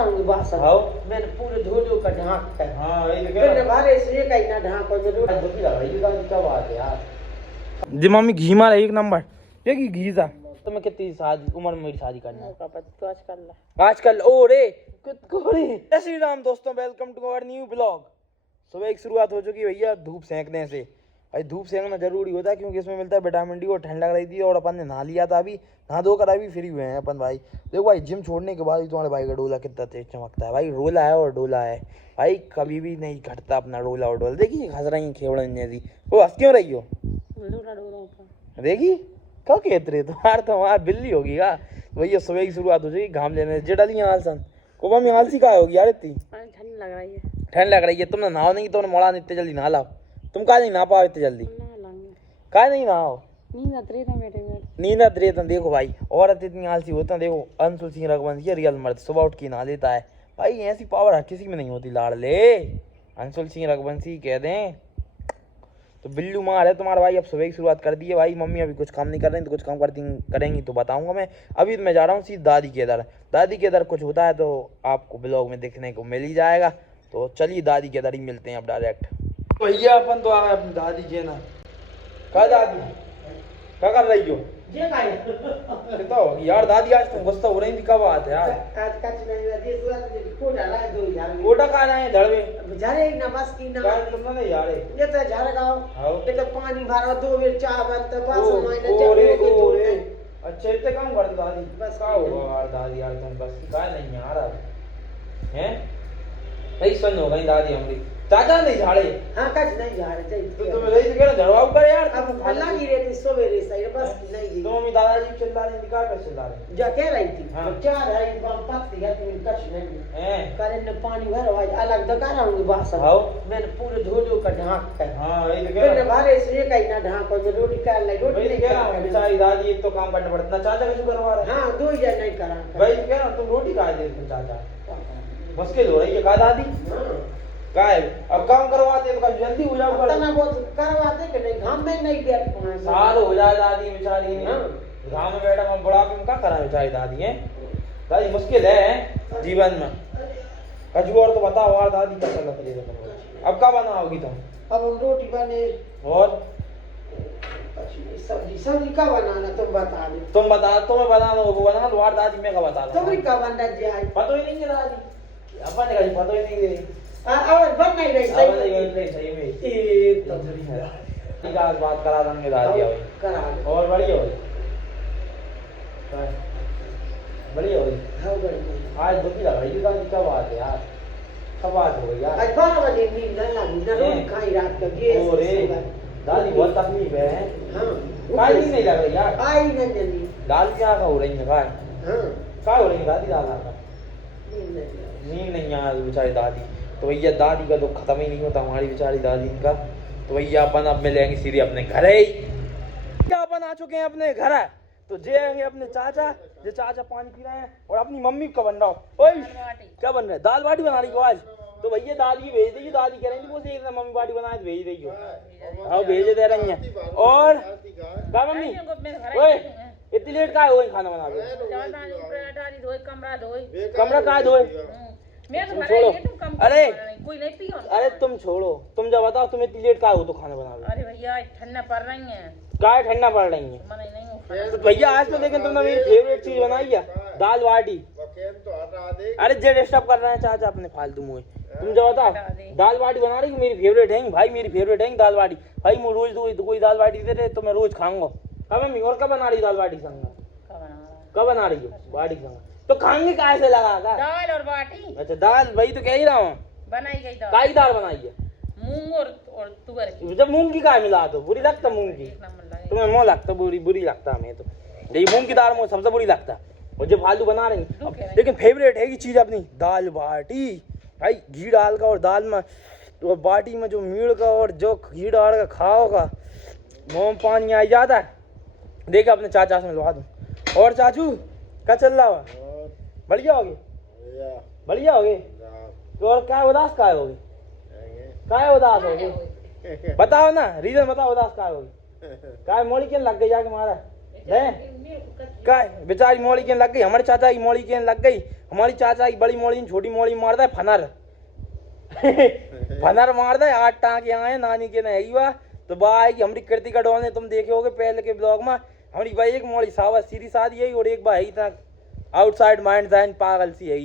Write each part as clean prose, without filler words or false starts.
रहूंगी बासन आओ मैंने पूरे धो धो कर ढांक कर। हाँ यही फिर भारे से एक ही ना ढांको जरूर दुखी लग रही है, क्या बात है यार। जी मम्मी घी मारा एक नंबर, ये की घी था। तुम्हें कितनी शादी उम्र में मेरी शादी करना है? तो आजकल ओ रे जय श्री राम दोस्तों, welcome to our new blog. सुबह एक शुरुआत हो चुकी है भैया धूप सेंकने से। भाई धूप सेंकना जरूरी होता है क्योंकि इसमें मिलता है विटामिन डी। और ठंड लग रही थी और अपन ने नहा लिया था, अभी नहा धोकर अभी फ्री हुए हैं अपन। भाई देखो भाई जिम छोड़ने के बाद तुम्हारे भाई का डोला कितना तेज चमकता है। भाई रोला है और डोला है भाई, कभी भी नहीं घटता अपना रोला और डोला। देखिए हंस रही है खेवड़न जैसी, वो हंस क्यों रही हो? देखी क्या कहते रहे तुम्हारे तो वहाँ बिल्ली होगी का। भैया सुबह की शुरुआत हो जाएगी घाम लेने जे डाली आलसन को। मम्मी आलसी का होगी यार इतनी ठंड लग रही है। ठंड लग रही है, तुमने नहाओ नहीं, तुमने मोड़ा नहीं इतने जल्दी नहा लाओ। तुम कहा नहीं नहा पाओ इतने जल्दी, कहा नहीं नहाओ, नींद आती रहता। देखो भाई औरत इतनी आलसी होता है। देखो अंशुल सिंह रघुवंशी रियल मर्द सुबह उठ के नहा लेता है। भाई ऐसी पावर हर किसी में नहीं होती लाड़ले। अंशुल सिंह रघुवंशी कह दें तो बिल्लू मार है तुम्हारा भाई। अब सुबह की शुरुआत कर दी है भाई। मम्मी अभी कुछ काम नहीं कर रही तो कुछ काम करेंगी तो बताऊंगा मैं। अभी तो मैं जा रहा हूँ सीधे दादी के इधर। दादी के इधर कुछ होता है तो आपको ब्लॉग में देखने को मिल ही जाएगा। तो चलिए दादी के इधर ही मिलते हैं अब डायरेक्ट। भैया अपन तो आ गए अपनी दादी के ना। कहा दादी क्या कर रही हो? तो यार दादी आज तुम गुस्सा हो रही थी, कब बात है यार? कोटा कहा है झड़वे झारे ना बस की ना तुमने यार ये तो झारे गाओ ये तो पानी भरो 2 बेर चाह बनता बस महीने ओरे जब ओरे अच्छा इतने काम कर दादी बस का होगा यार। दादी यार तुम बस की काय नहीं यार अब हैं नहीं सुन हो गई दादी हमारी। चाचा नहीं झाड़े हां कच नहीं झाड़े चाहिए तो तुम्हें रही तो झड़वाओ कर यार। अब फल्ला की रहती सवेरे सही बस नहीं तो मम्मी दादाजी चिल्ला रही थी, क्या कर चिल्ला रही जा कह रही थी हाँ। क्या रही बम पत्ती है तुम कच नहीं हैं करे ने पानी भरो आज अलग दका रहूंगी बासन आओ मैंने पूरे धो धो कर ढांक कर। हां यही तो फिर भारे से एक ही ना ढांको जो रोटी कर ले रोटी नहीं कह रहा हूं बेचारी दादी एक तो काम करना पड़ता ना। चाचा कैसे करवा रहे? हां 2 ही नहीं करा भाई कह रहा हूं तुम रोटी खा दे तुम चाचा मुश्किल हो रही है का दादी हां काय अब काम करवाते तो जल्दी हो जाओ कर तना बहुत करवाते कि नहीं घाम में नहीं बैठ पाए साल हो जाए दादी बेचारी ने गांव में बैठा हम बुढ़ापे में क्या करा बेचारी दादी है। दादी मुश्किल है जीवन में कछु और तो बताओ यार दादी क्या चल रही है? अब क्या बनाओगी तुम? अब हम रोटी बने और सब्जी का बनाना तुम बता दो। तुम बता तुम्हें बना लो वो बना लो यार दादी मैं क्या बता दो तुम का बनना जाए पता ही नहीं है दादी अपन ने कहीं पता ही नहीं है। आवाज बन नहीं रही अब नहीं सही में एक तो ठीक है बात करा देंगे दादी अब करा दो और बढ़िया होगी बढ़िया होगी। हां बढ़िया आज दुखी लग रही है दादी, क्या बात है यार? क्या बात हो गई यार? आज 12 बजे नींद न लगी ना रोटी खाई रात का गैस ओरे दादी बहुत तकलीफ है। हां काय नहीं लग रही यार? आई नहीं जल्दी दादी क्या हो रही है? काय हां क्या हो रही है दादी? दादा का नींद नहीं आ रही बेचारी दादी। तो भैया दादी का दुख खत्म ही नहीं होता हमारी बेचारी दादी का। तो भैया अपन अब मिलेंगे सीधे अपने घर ही। क्या अपन आ चुके हैं अपने घर तो जाएंगे अपने चाचा जो चाचा पानी पी रहे हैं और अपनी मम्मी का बन रहा हूँ। ओए क्या बन रहा है? दाल बाटी बना रही हो आज? तो भैया दादी भेज देगी। दादी कह रही थी मुझे एक मम्मी बाटी बनाए तो भेज रही हो। हाँ भेज दे रही है। और क्या मम्मी ओए इतनी लेट का है खाना बना रहे? कमरा कहाँ धोए? छोड़ो अरे कोई नहीं पियो। अरे तुम छोड़ो, तुम जब बताओ तुम इतनी लेट का हो तो खाना बना रहे? अरे भैया ठंडा पड़ रही है। क्या ठंडा पड़ रही है? तो भैया आज तो लेकिन तुमने मेरी फेवरेट चीज बनाई है दाल बाटी। अरे जे डिस्टर्ब कर रहे हैं चाचा अपने फालतू मुँह। तुम जब बताओ दाल बाटी बना रही मेरी फेवरेट है भाई, मेरी फेवरेट है दाल बाटी भाई। मैं रोज कोई दाल बाटी दे रहे तो मैं रोज खाऊंगा। कब मम्मी और कब बना रही दाल बाटी संग? कब बना रही हो बाटी संग? तो खाएंगे काय से लगा दाल और बाटी? अच्छा दाल वही तो कह ही रहा हूँ बनाई गई दाल। काई दाल बनाई है? मूंग और तुअर की। जब मूंग की काय मिला दो बुरी लगता मूंग की? तुम्हें मोह लगता बुरी लगता हमें तो यही मूंग की दाल मुझे सबसे बुरी लगता और जो फालतू बना रही। लेकिन फेवरेट है कि चीज अपनी दाल बाटी भाई। घी डाल का और दाल में और बाटी में जो मीड़ का और जो घी डाल का खाओगा मुँह में पानी आ जाता है। देखा अपने चाचा से मिलवा दूं। और चाचू क्या चल रहा है? बढ़िया होगी बढ़िया होगी। तो और क्या उदास काय होगी? काय उदास होगी बताओ ना रीजन बताओ उदास काय होगी? काय मोड़ी क्यों लग गई जाके मारा? काय बेचारी मोड़ी के लग गई, हमारे चाचा की मोड़ी के लग गई। हमारी चाचा की बड़ी मोड़ी छोटी मोड़ी मार दे फनर फनर मार दे। 8 टाँके आए नानी के नहीं हुआ तो बाई की हमारी कृति का डॉल ने तुम देखे होगे पहले के ब्लॉग में। हमारी भाई एक मोड़ी सावा सीधी साधी है और एक भाई था आउटसाइड माइंड जाइन पागल सी है।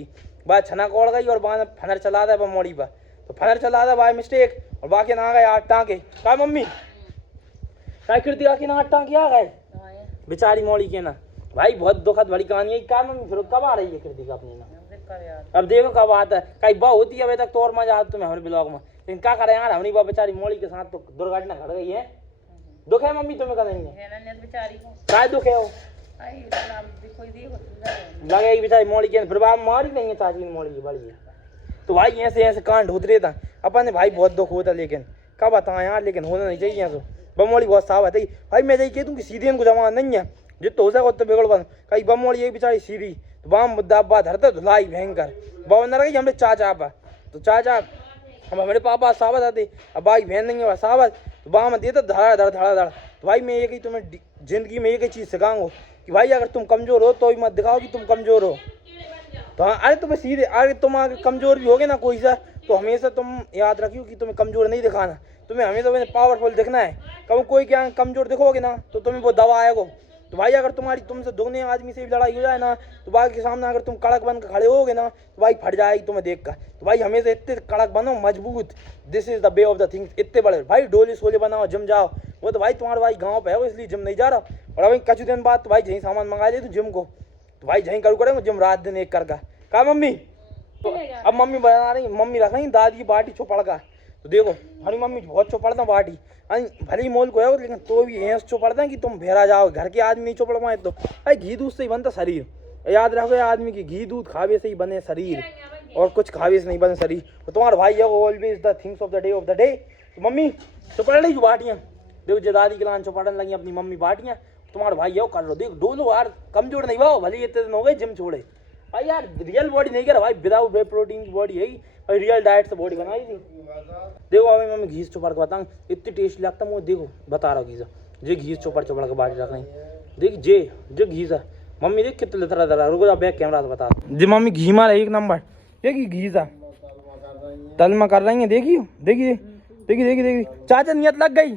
बात छना कोड़ गई और बाद फनर चला दे मोड़ी पर, तो फनर चला दे बाय मिस्टेक और बाकी ना गए 8 टाँके। का मम्मी काय कृति आके ना 8 टाँके आ गए बेचारी मोड़ी के ना। भाई बहुत दुखद भरी कहानी है। का मम्मी फिर कब आ रही है कृति का अपनी ना? अब देखो कब आता है। कई बात होती है अभी तक तो और मजा आता तुम्हें हमारे ब्लॉग में, लेकिन क्या करें यार हमारी बात बेचारी मोड़ी के साथ तो दुर्घटना घट गई है। दुख है मम्मी तुम्हें? का नहीं है बेचारी को काय दुख है? वो लगे बेचारी मोड़ी के फिर बात मारी नहीं है चाची मोड़ी की बड़ी है। तो भाई ऐसे ऐसे कांड होते रहता अपन भाई बहुत दुख होता, लेकिन क्या बताएं यार, लेकिन होना नहीं चाहिए। तो बमोड़ी बहुत साफ है भाई। मैं यही कह दूँ कि सीधे इनको जमा नहीं है जितना हो सके उतना बिगड़ बन। कई बमोड़ी एक बेचारी सीधी तो बाम मुद्दा धरते धुलाई भयंकर बाबा न रही हमारे चाचा पर। तो चाचा हम हमारे पापा सावत आते, अब भाई बहन नहीं है सावत तो बाम देते धड़ा धड़ धड़ा धड़। तो भाई मैं एक ही तुम्हें जिंदगी में एक ही चीज़ सिखाऊंगा कि भाई अगर तुम कमजोर हो तो ही मत दिखाओ कि तुम कमजोर हो। तो हाँ अरे तुम्हें सीधे अरे तुम अगर कमजोर भी होगे ना कोई सा तो हमेशा तुम याद रखियो कि तुम्हें कमजोर नहीं दिखाना, तुम्हें हमेशा पावरफुल दिखना है। कभी कोई क्या कमजोर दिखोगे ना तो तुम्हें वो दवा आएगा। तो भाई अगर तुम्हारी तुमसे दुगने आदमी से भी लड़ाई हो जाए ना तो भाई के सामने अगर तुम कड़क बन कर खड़े होगे ना तो भाई फट जाएगी तुम्हें देख कर। तो भाई हमेशा इतने कड़क बनो मजबूत, this is the way of the things. इतने बड़े भाई डोले सोले बनाओ जिम जाओ। वो तो भाई तुम्हारा भाई गाँव पे है वो इसलिए जिम नहीं जा रहा। और अभी कुछ दिन बाद तो भाई यहीं सामान मंगा ले तू जिम को, तो भाई यहीं करूँ करेंगे जिम रात दिन एक कर का मम्मी। तो अब मम्मी बना रही, मम्मी रख रही दादी की बाटी चुपड़ का। तो देखो हमारी मम्मी बहुत चुपड़ता बाटी भले ही मोल को है लेकिन तो भी ऐसा चुपड़ता कि तुम भेरा जाओ। घर के आदमी नहीं चुपड़ पाए तो भाई घी दूध से ही बनता शरीर। याद रखो आदमी की घी दूध खावे से ही बने शरीर और कुछ खावे से नहीं बने शरीर। तो तुम्हारा भाई है always the things of the day. तो मम्मी चुपड़ रही बाटियाँ देखो जो दादी के लान चुपड़ने लगी अपनी मम्मी बाटियाँ। तुम्हारा भाई है कर लो देख डोलो यार कमजोर नहीं भाव भले इतने दिन हो गए जिम छोड़े। भाई यार रियल बॉडी नहीं करा भाई विदाउट वे प्रोटीन की बॉडी है भाई रियल डाइट से बॉडी बनाई थी। देखो अभी मम्मी घी चुपड़ के बताऊँ इतनी टेस्टी लगता मुझे। देखो बता रहा घी जो घी चुपड़ के बाटी रख रही देख जे जो घी सा मम्मी देख कितने लतरा दरा रुको जा बैक कैमरा से बता जी मम्मी घी मारा एक नंबर देखिए घी सा तल में कर रही है। देखियो देखिए देखिए देखिए देखिए चाचा नियत लग गई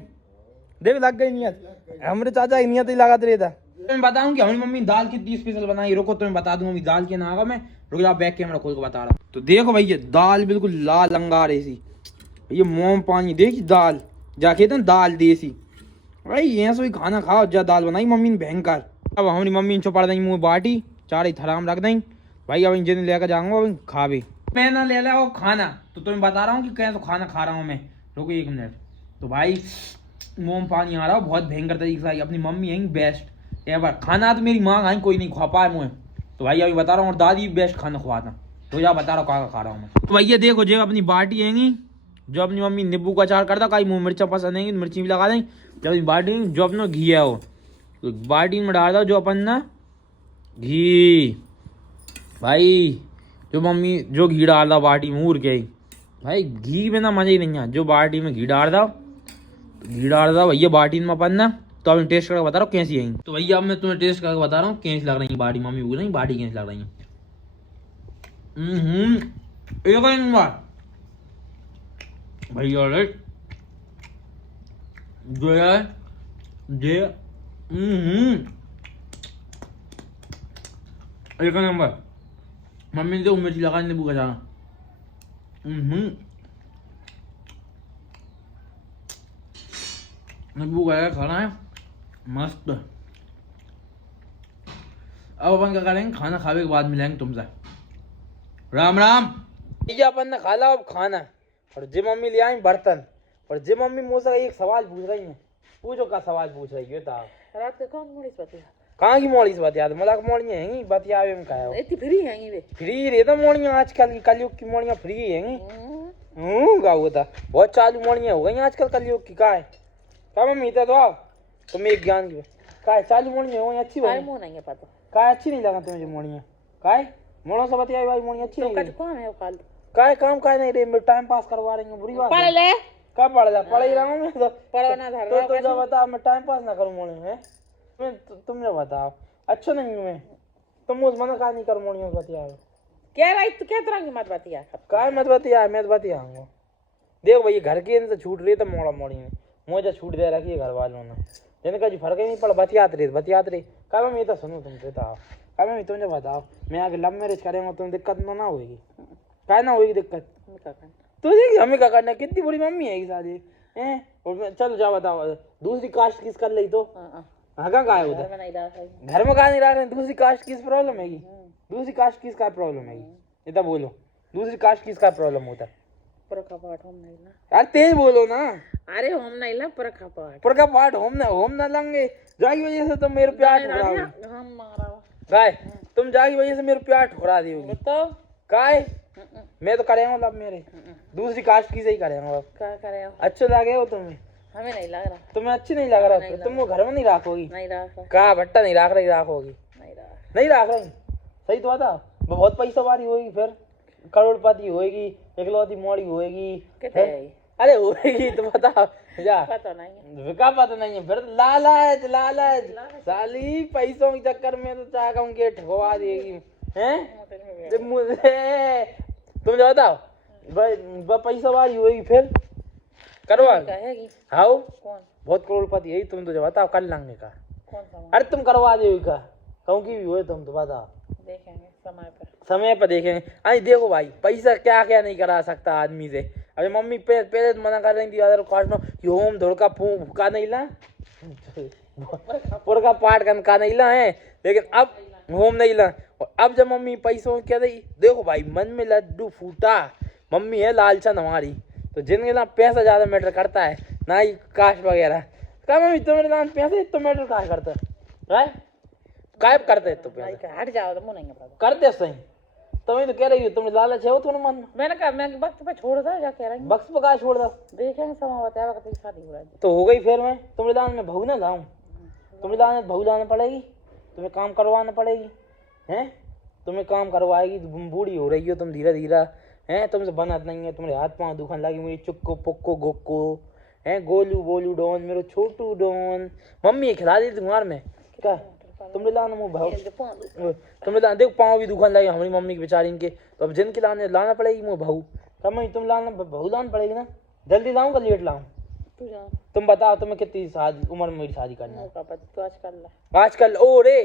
देख लग गई नियत। हमारे चाचा की नियत ही लगाते रहता। मैं बताऊं कि हमारी मम्मी दाल कितनी स्पेशल बनाई रुको तो मैं बता दूं। अभी दाल के नागा मैं रुक जा बैक कैमरा खोल के बता रहा। तो देखो भैया दाल बिल्कुल लाल अंगार ऐसी ये मोम पानी देखी दाल जा कहते हैं दाल देसी भाई ऐसा ही खाना खाओ जा दाल बनाई मम्मी ने भयंकर। अब हमारी मम्मी ने चुपड़ दी मुँह बाटी चार थराम रख दी भाई। अब जिन लेकर जाऊंगा अभी खावे मैं ना ले ला खाना। तो तुम्हें बता रहा हूँ कि कैसे खाना खा रहा हूँ मैं। रुको 1 मिनट। तो भाई मुँह में पानी आ रहा हो बहुत भयंकर तरीके से। अपनी मम्मी है बेस्ट एवर खाना तो मेरी माँ आई कोई नहीं खा पाए मुँह। तो भाई अभी बता रहा हूँ और दादी बेस्ट खाना खवाता। तो जा बता रहा हूँ कहाँ खा रहा हूँ मैं। तो भैया देखो जो अपनी बाटी हैंगी जो अपनी मम्मी नींबू का अचार करता कहीं मुँह मिर्चा पसंद नहीं मिर्ची भी लगा दें। जब अपनी बाटी जो अपना घी है वो तो बाटी में डाल दो जो अपन ना घी भाई जो मम्मी जो घी डाल दो बाटी में उड़ के ही भाई घी बिना मजा ही नहीं है। जो बाटी में घी डाल दो भैया बाटी में अपन ना। तो अब टेस्ट करके बता रहा हूँ कैसी है। तो भैया अब मैं तुम्हें टेस्ट करके बता रहा हूँ कैसी लग रही है बाटी। मम्मी बोल रही बाटी कैसी लग रही है। एक बार भैया जो है जे एक नंबर। मम्मी ने तो मिर्ची लगा नींबू का जाना नींबू का खाना है मस्त। अब अपन क्या करेंगे खाना खावे के बाद मिलेंगे तुमसे। राम राम। ये अपन ने खा ला अब खाना और जे मम्मी ले आई बर्तन और जे मम्मी मुझसे एक सवाल पूछ रही है। पूछो का सवाल पूछ रही है। रात के कौन मोड़ी बतिया कहाँ की मोड़ी से बतिया मलाक मोड़ियाँ हैं बतिया में का है इतनी फ्री हैं वे फ्री रहता मोड़ियाँ आजकल की कलयुग की मोड़ियाँ फ्री हैं का होता बहुत चालू मोड़ियाँ हो गई आजकल कलयुग की का है क्या मम्मी तो आओ तुम एक ज्ञान की का है चालू मोड़ियाँ हो अच्छी काय मुंह नहीं है पता का अच्छी नहीं लगा तुम्हें जो मोड़ियाँ का है मोड़ों से बतिया भाई मोड़ियाँ अच्छी नहीं लगी कौन है काल का काम का नहीं रे टाइम पास करवा रही हूँ बुरी बात पढ़ ले कब पढ़ जा पढ़ ही रहा हूँ मैं तो पढ़ो ना धर तो जब बता मैं टाइम पास ना करूँ मोड़े में तुमने बताओ अच्छा नहीं हूँ मैं, तुम उस मना का नहीं कर मोड़ियों बतिया क्या रही तो क्या तरह की मत बतिया काय मत बतिया मैं तो बतिया आऊँगा। देखो भाई घर के से छूट रही तो मोड़ा मोड़ी में मुझे छूट दे रखी है घर वालों ने, जिनका का जो फर्क ही नहीं पड़ा बतियात रहे कल मैं तो सुनो तुमसे था कल मैं तुमसे बताओ मैं आगे लव मैरिज करेंगे तुम्हें दिक्कत ना होगी, क्या ना होगी दिक्कत तो देखिए हमें क्या करना, कितनी बड़ी मम्मी है शादी हैं। और चलो जा बताओ दूसरी कास्ट किस कर ली तो हाँ कहाँ है उधर घर में कहा नहीं रह रहे, दूसरी कास्ट किस प्रॉब्लम है, दूसरी कास्ट किस का प्रॉब्लम है ये तो बोलो, दूसरी कास्ट किस का प्रॉब्लम होता है यार तेज बोलो ना। अरे होम नहीं ला पर पाठ होम ना लंगे जागी वजह से तुम मेरे प्यार ठुकरा हम मारा काय तुम जागी वजह से मेरे प्यार ठुकरा दी होगी तो काय मैं तो करेंगा अब मेरे दूसरी कास्ट की से ही करेंगा अब क्या करे अच्छे लगे हो तुम्हें, हमें नहीं लग रहा, तुम्हें अच्छी नहीं लग रहा तुम वो घर में नहीं रखोगी, नहीं रहा कहा भट्टा नहीं रख रही रखोगी नहीं रख रही सही तो बता बहुत पैसा वाली होगी फिर करोड़पति होएगी इकलौती मोड़ी होएगी अरे होएगी तो बता जा पता नहीं क्या पता नहीं है फिर लालच साली पैसों के चक्कर में तो चाह के ठगवा देगी हैं मुझे तुम जो बताओ भाई पैसा वाली होएगी फिर करवा हाँ कौन बहुत करोड़पति है तुम तो जो बताओ कर लेंगे का कौन सा अरे तुम करवा दोगे का कहूँ की भी हुए तुम तो बताओ देखेंगे समय पर देखेंगे। अरे देखो भाई पैसा क्या क्या नहीं करा सकता आदमी से, अरे मम्मी पहले तो मना कर रही थी अदर कास्ट में कि होम धोड़ का फूका नहीं ला पुर का पाठ का नहीं ला है, लेकिन अब होम नहीं ला और अब जब मम्मी पैसों क्या दी देखो भाई मन में लड्डू फूटा, मम्मी है लालचंद हमारी तो जिनके ना पैसा ज्यादा मैटर करता है ना ही कास्ट वगैरह। क्या मम्मी तुम्हारे नाम पैसे तो मैटर कहा करता है गायब करते तो हट जाओ तो मुंह नहीं पता करते सही तुम्हें तो कह रही हो तुम लालच है तुम्हारे मन में, मैंने कहा मैं वक्त पे छोड़ दो क्या कह रही बक्स पे कहा छोड़ दो देखेंगे समय बताया वक्त की शादी हो रही तो हो गई फिर मैं तुम्हारे दान में बहू ना लाऊं, तुम्हारे दान में बहू लाना पड़ेगी, तुम्हें काम करवाना पड़ेगी हैं, तुम्हें काम करवाएगी तुम बूढ़ी हो रही हो तुम धीरे धीरे हैं, तुमसे बनत नहीं है, तुम्हारे हाथ पाँव दुखन लगी मुझे चुक्को पुक्को गोक्को हैं गोलू बोलू डॉन मेरो छोटू डॉन मम्मी खिला दी तुम्हार में क्या तुमने लाना मुँह भाव तुमने लाना देखो पाँव भी दुकान लगे हमारी मम्मी की बेचारी इनके तो अब जिनके लाना पड़ेगी मुँह भाऊ कब मम्मी तुम लाना बहू लाना पड़ेगी ना, जल्दी लाऊं का लेट लाऊं तुम बताओ तुम्हें कितनी शादी उम्र में मेरी शादी करनी है आजकल ओ रे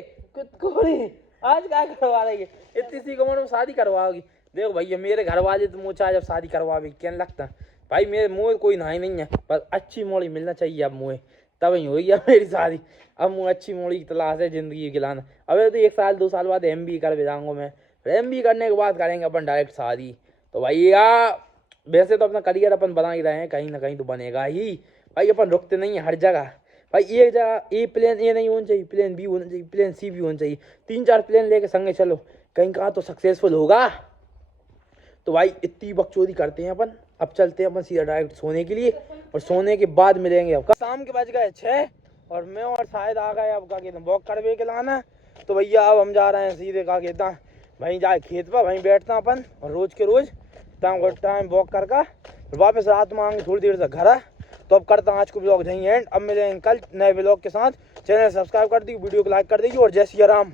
आज क्या करवा रही है इतनी सी उम्र में शादी करवाओगी। देखो भैया मेरे घर वाले तो मुँह चाहे जब शादी करवावे क्या लगता भाई मेरे मुँह कोई ना ही नहीं है पर अच्छी मोड़ी मिलना चाहिए अब मुँह तब ही होगी अब मेरी शादी, अब मुझे अच्छी मोड़ी की तलाश है जिंदगी गिलाना। अब तो 1 साल 2 साल बाद MBA कर भी जाऊँगा मैं, फिर MBA करने के बाद करेंगे अपन डायरेक्ट शादी। तो भैया वैसे तो अपना करियर अपन बना ही रहे हैं कहीं ना कहीं तो बनेगा ही भाई, अपन रुकते नहीं है हर जगह भाई, एक जगह प्लान A नहीं होना चाहिए, प्लान B होना चाहिए, प्लान C भी होना चाहिए, 3-4 प्लान लेके संगे चलो कहीं कहा तो सक्सेसफुल होगा। तो भाई इतनी बकचोदी करते हैं अपन, अब चलते हैं अपन सीधा डायरेक्ट सोने के लिए और सोने के बाद मिलेंगे। अब शाम के बज गए 6 और मैं और शायद आ गए अब का कहते हैं वॉक करवे के लाना। तो भैया अब हम जा रहे हैं सीधे का कहता वहीं जाए खेत पर वहीं बैठता अपन और रोज के रोज टाइम वॉक करके वापस रात में आएंगे थोड़ी देर से घर। तो अब करता हूँ आज को ब्लॉग यहीं एंड, अब मिलेंगे कल नए ब्लॉग के साथ। चैनल सब्सक्राइब कर दी, वीडियो को लाइक कर दीजिए और जय सिया राम।